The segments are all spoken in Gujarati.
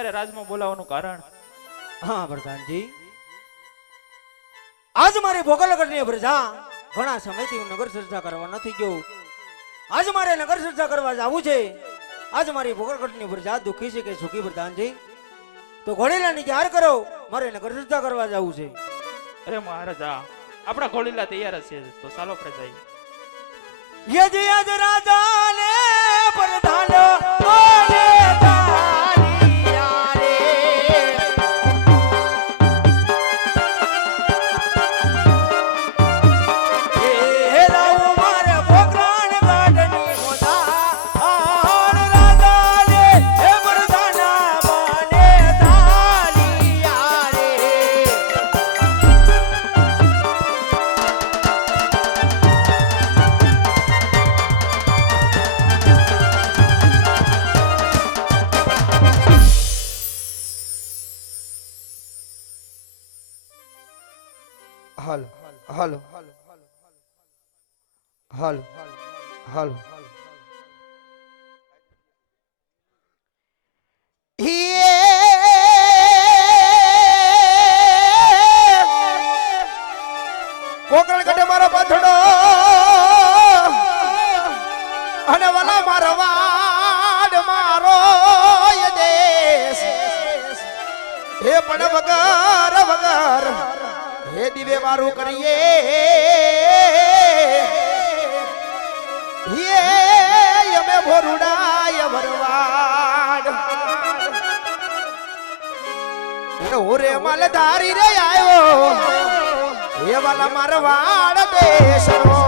અત્યારે રાજમાં બોલાવવાનું કારણ? હા પ્રધાનજી, આજ મારી ભોગલગઢની પ્રજા ઘણા સમયથી હું નગર ચર્ચા કરવા નથી ગયો. આજ મારે નગર ચર્ચા કરવા જવું છે. આજ મારી ભોગલગઢની પ્રજા દુખી છે કે સુખી પ્રધાનજી? તો ઘોડેલાની જાહેર કરો, મારે નગર ચર્ચા કરવા જવું છે. અરે મહારાજા, આપણા ઘોડીલા તૈયાર છે, તો ચાલો આપણે જઈએ. યજ યજ રાજા ને પ્રધાન બોલે તાલિયા રે. એ રાવ મારે ભોગરાણ ગાઢની મોદા આણ રાજા ને એ પ્રધાન બોલે તાલિયા રે. હાલ હાલ હાલ હાલ કોકણ કટે મારો પાથડો અને વાલા મારો વાડ મારો એ દેશ હે પણ વગર વગર હે દિવે વારું કરીએ હે અમે ભોરુડાય ભરવાડ ઓરે માલ ધારી રે આવ્યો હે વાલા મારવાડ દેશનો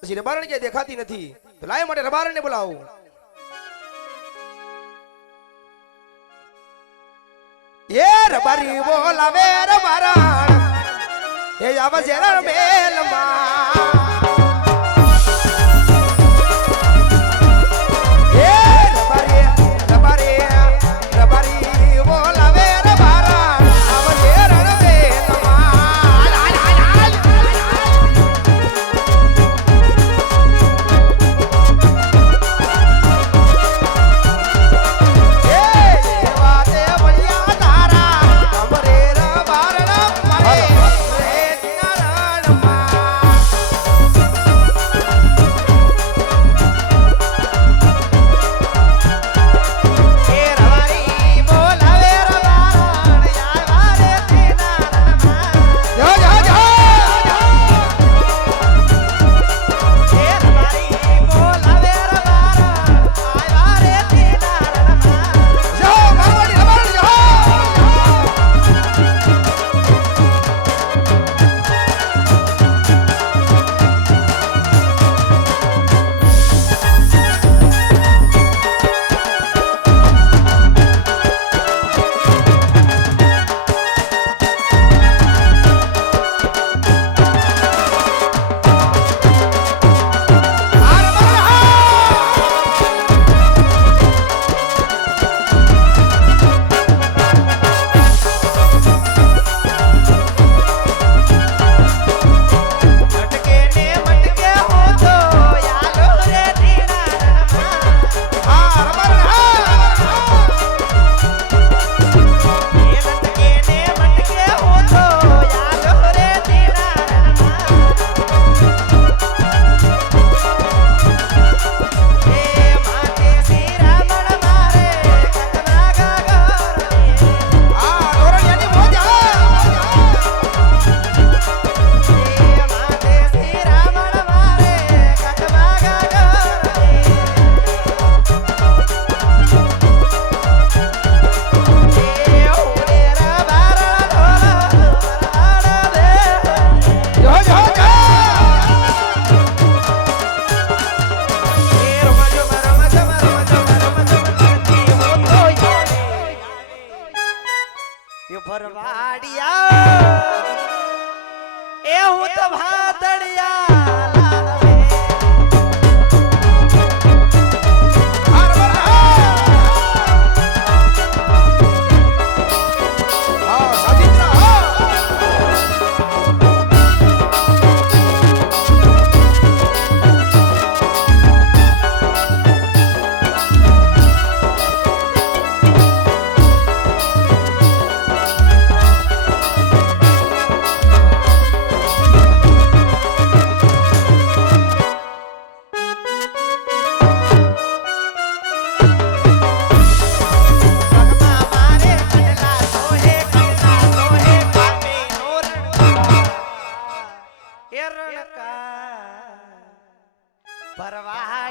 પછી રબારણ કે દેખાતી નથી તો લાય માટે રબારણ ને બોલાવો. એ રબારી બોલાવે રબારણ એ આવા જેરા મેલમાં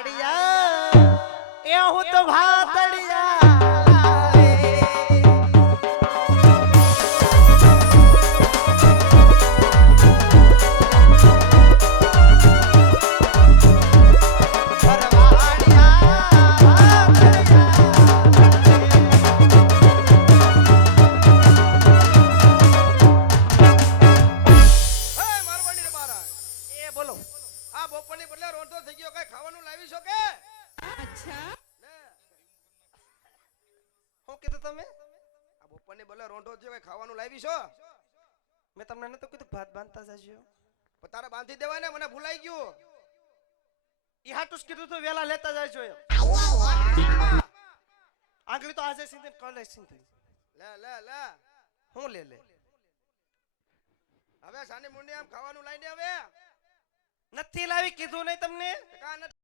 ભરવાડિયા એ હું તો ભાતડિયા હે મારવાડી રે બારા એ બોલો આ બપોરની બદલે રોંઢો થઈ ગયો કઈ ખાવાનું લાવી છો કે અચ્છા લે શું કીધું તમે આ બપોરની બદલે રોંઢો થયો કઈ ખાવાનું લાવી છો મેં તમને નતું કીધું ભાત બાંધતા જજો પણ તારે બાંધી દેવાય ને મને ભૂલાઈ ગયું ઈ હાટું જ કીધું તો વેલા લેતા જાયજો એમ આંગળી તો આજે સીધી કાલે સીધી લે લે લે હું લે લે હવે સાની મુંડી આમ ખાવાનું લાઈને હવે નથી લાવી કીધું નહીં તમને કા નથી